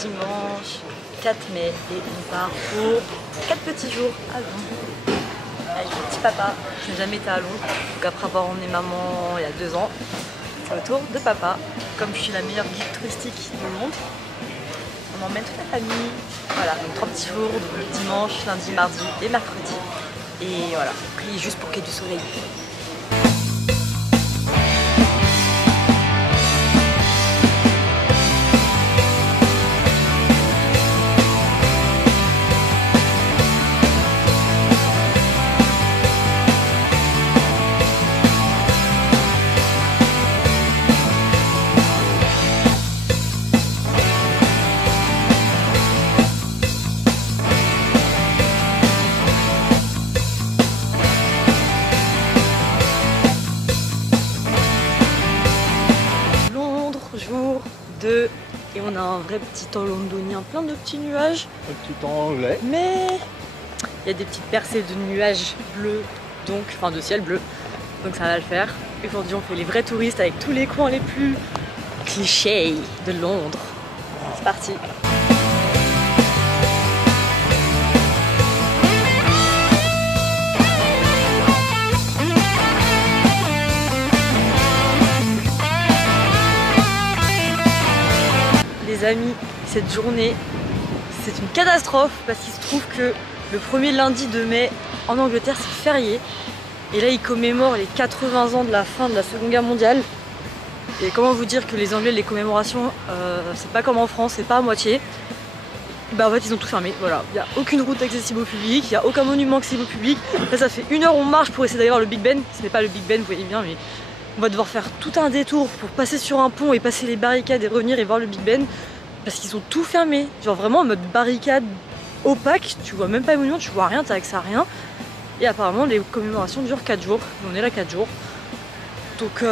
dimanche 4 mai et on part pour 4 petits jours à Londres avec mon petit papa qui n'a jamais été à Londres. Donc après avoir emmené maman il y a 2 ans, c'est au tour de papa. Comme je suis la meilleure guide touristique de Londres, on emmène toute la famille. Voilà, donc 3 petits jours, donc dimanche, lundi, mardi et mercredi. Et voilà, pris juste pour qu'il y ait du soleil. Jour 2 et on a un vrai petit temps londonien, plein de petits nuages. Un petit temps anglais. Mais il y a des petites percées de nuages bleus, donc, enfin de ciel bleu, donc ça va le faire. Aujourd'hui on fait les vrais touristes avec tous les coins les plus clichés de Londres. C'est parti. Les amis, cette journée, c'est une catastrophe parce qu'il se trouve que le premier lundi de mai en Angleterre c'est férié et là ils commémorent les 80 ans de la fin de la Seconde Guerre mondiale. Et comment vous dire que les Anglais, les commémorations, c'est pas comme en France, c'est pas à moitié. Bah en fait ils ont tout fermé, voilà, il n'y a aucune route accessible au public, il n'y a aucun monument accessible au public. Là ça fait 1 heure on marche pour essayer d'aller voir le Big Ben, ce n'est pas le Big Ben vous voyez bien, mais on va devoir faire tout un détour pour passer sur un pont et passer les barricades et revenir et voir le Big Ben. Parce qu'ils ont tout fermé, genre vraiment en mode barricade opaque, tu vois même pas les monuments, tu vois rien, t'as accès à rien. Et apparemment les commémorations durent 4 jours, on est là 4 jours. Donc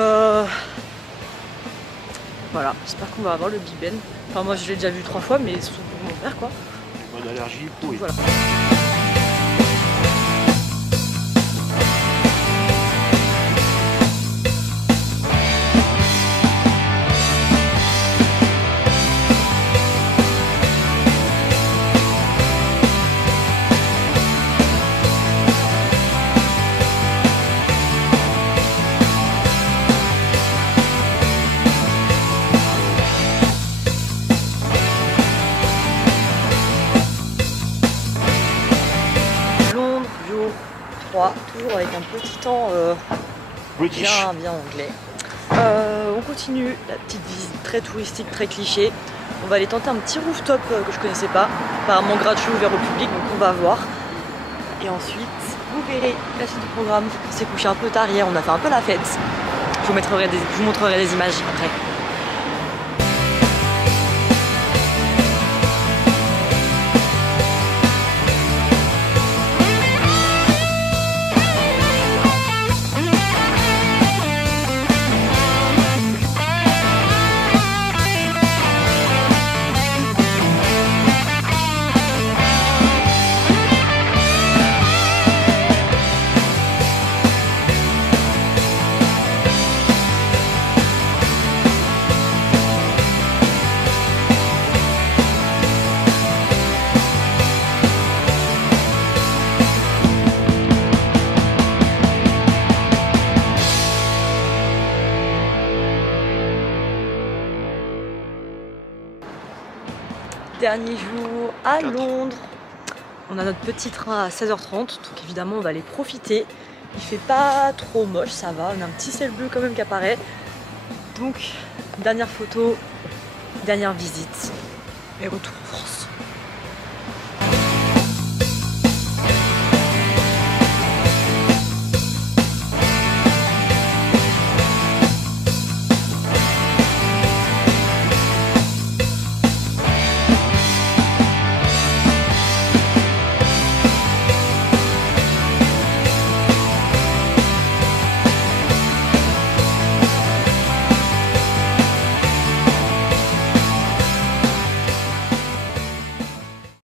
voilà, j'espère qu'on va avoir le Big Ben. Enfin moi je l'ai déjà vu 3 fois mais c'est pour mon père quoi. Bonne allergie, oui. Voilà. Toujours avec un petit temps bien anglais. On continue la petite visite très touristique, très cliché. On va aller tenter un petit rooftop que je connaissais pas, apparemment gratuit, ouvert au public, donc on va voir. Et ensuite, vous verrez la suite du programme. On s'est couché un peu tard hier, on a fait un peu la fête. Je vous montrerai des images après. Dernier jour à Londres. On a notre petit train à 16h30, donc évidemment on va aller profiter. Il fait pas trop moche, ça va, on a un petit ciel bleu quand même qui apparaît. Donc dernière photo, dernière visite et retour en France.